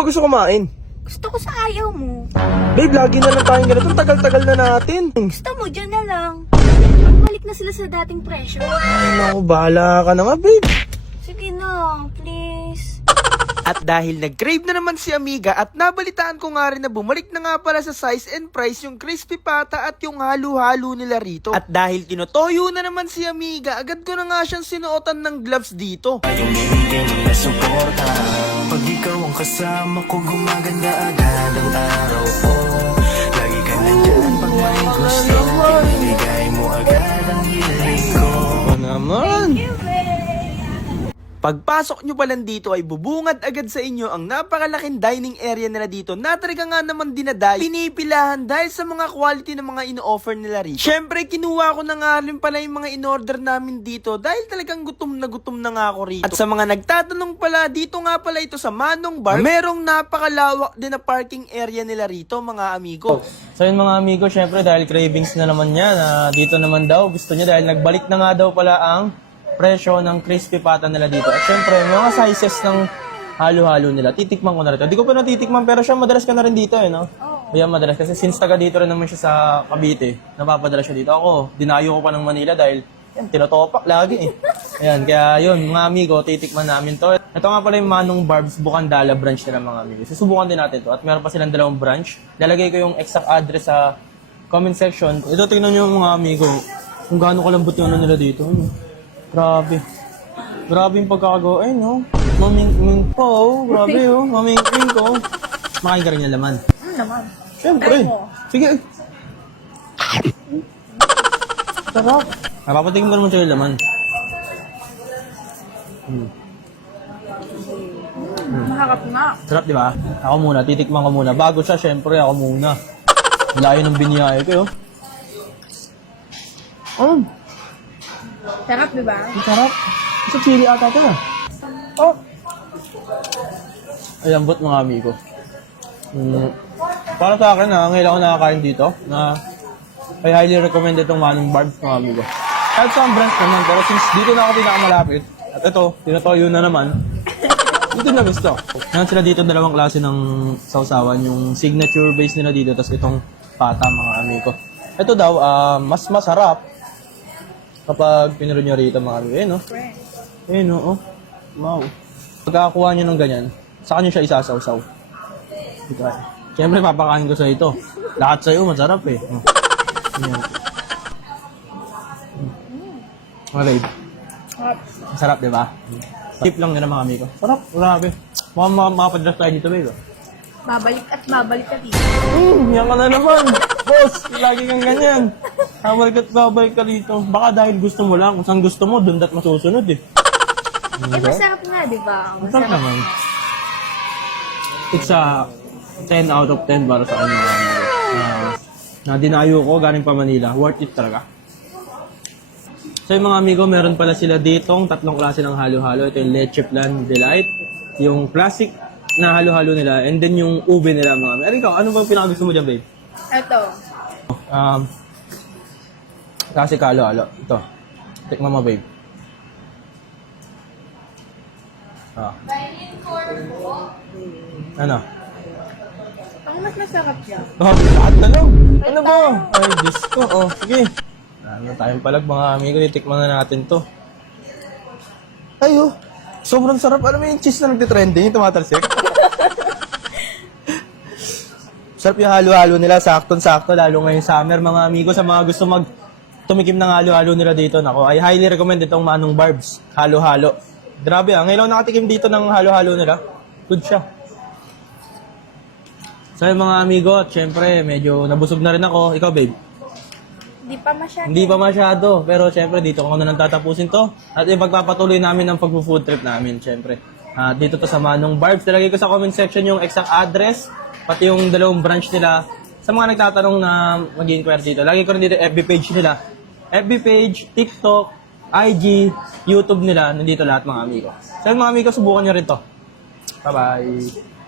ba gusto kumain? Gusto ko sa ayaw mo. Babe, lagi na lang tayong ganito. Tagal-tagal na natin. Gusto mo, dyan na lang. Balik na sila sa dating presyo. Ay, naku, bahala ka na nga, babe. Sige na, please. At dahil nag-crave na naman si Amiga at nabalitaan ko nga rin na bumalik na nga pala sa size and price yung crispy pata at yung halo-halo nila rito. At dahil tinotoyo na naman si Amiga, agad ko na nga siyang sinuotan ng gloves dito. Yung binigay mo na suporta. Pag ikaw ang kasama ko, gumaganda agad ang araw ko. Lagi ka nandyan pag may gusto. Binigay mo agad ang hiling ko. Ano naman? Pagpasok nyo pa lang dito ay bubungad agad sa inyo ang napakalaking dining area nila dito na talaga nga naman dinadayo. Pinipilahan dahil sa mga quality ng mga ino-offer nila rito. Syempre, kinuha ko na nga rin pala yung mga in-order namin dito dahil talagang gutom na nga ako rito. At sa mga nagtatanong pala, dito nga pala ito sa Manong Bar. Merong napakalawak din na parking area nila rito, mga amigo. So yun mga amigo, syempre dahil cravings na naman niya na dito naman daw, gusto niya dahil nagbalik na nga daw pala ang presyo ng crispy pata nila dito. At syempre, mga sizes ng halo-halo nila. Titikman ko na rin. Hindi ko pa natitikman pero siya madalas ka na rin dito no? Kaya madalas. Kasi since taga dito rin naman siya sa Cavite, napapadala siya dito. Ako, dinayo ko pa ng Manila dahil yan, tinotopak lagi Ayan, kaya yun, mga amigo, titikman namin to. Ito nga pala yung Manong Barbs Bukandala branch nila mga amigo. Susubukan din natin to. At meron pa silang dalawang branch. Lalagay ko yung exact address sa comment section. Ito, tingnan nyo mga amigo. Kung gaano kalambot yung ano nila dito. Grabe. Grabe yung pagkakagawa. Ay, no? Maming-ming po, oh. Grabe, oh. Maming-ming ko. Makain ka rin yung laman. Naman. Siyempre. Sige. Sarap. Napapatingin mo naman siya yung laman. Mahakap na. Sarap, di ba? Ako muna. Titikman ko muna. Bago siya, syempre, ako muna. Layo ng biniyay ko, oh. Sarap, di ba? Ang sarap. Sa chili ata ito na. Oh. Ay, lambot mga amigo. Para sa akin, ngayon ako nakakain dito na I highly recommend itong Manong Barbs mga amigo. Kahit sa branch naman, pero since dito na ako pinakamalapit, at ito, tinatoyo na naman, dito na gusto. Meron sila dito dalawang klase ng sausawan, yung signature base nila dito, tapos itong pata mga amigo. Ito daw, mas masarap kapag pinuro nyo rito mga amigo. Ayun, no? Ayun, no? Oh. Wow. Pagkakakuha nyo ng ganyan, saka nyo siya isasawsaw. Ito. Siyempre, papakain ko sa ito. Lahat sa'yo, masarap eh. Oh. Ayan. Okay. Masarap, di ba? Tip lang nila mga amigo. Sarap, grabe. Mukhang makapadras tayo dito, babe. Babalik at babalik ka dito. Yan ka na naman. Boss, lagi kang ganyan. Babalik ka dito. Baka dahil gusto mo lang, kung saan gusto mo, doon dat masusunod eh. Masarap nga, di ba? Masarap naman. It's a 10 out of 10 para sa kanya. Na dinayo ko, galing pa Manila. Worth it talaga. So yung mga amigo, meron pala sila ditong tatlong klase ng halo-halo. Ito yung Leche Plan Delight, yung classic na halo-halo nila, and then yung ube nila mga amigo. Ikaw, ano bang pinakagusto mo dyan, babe? Ito. Classic halo-halo. Ito. Tikman mo, babe. Ano? Ang mas masarap siya. Oh, lahat na lang. Ano ba? Ay, Diyos ko. Oh, sige. Ano tayong palag mga amigo. Titikman na natin to. Ay, oh. Sobrang sarap. Alam mo yung cheese na nagtitrending, yung tumatalsik? Sarap yung halo-halo nila. Sakto-sakto. Lalo ngayong summer, mga amigo. Sa mga gusto tumikim ng halo-halo nila dito. Nako, I highly recommend itong Manong Barbs. Halo-halo. Grabe ngayon lang nakatikim dito ng halo-halo nila. Good siya. So yung mga amigo, at syempre, medyo nabusog na rin ako. Ikaw, babe? Hindi pa masyado. Pero syempre, dito ko na nang tatapusin to. At ipagpapatuloy namin ang pag-food trip namin, syempre. Dito to sa Manong Barbs. Talagay ko sa comment section yung exact address, pati yung dalawang branch nila. Sa mga nagtatanong na mag-inquire dito, lagi ko rin dito FB page nila. FB page, TikTok, IG, YouTube nila. Nandito lahat mga amigo. So yung mga amigo, subukan nyo rin to. Bye-bye!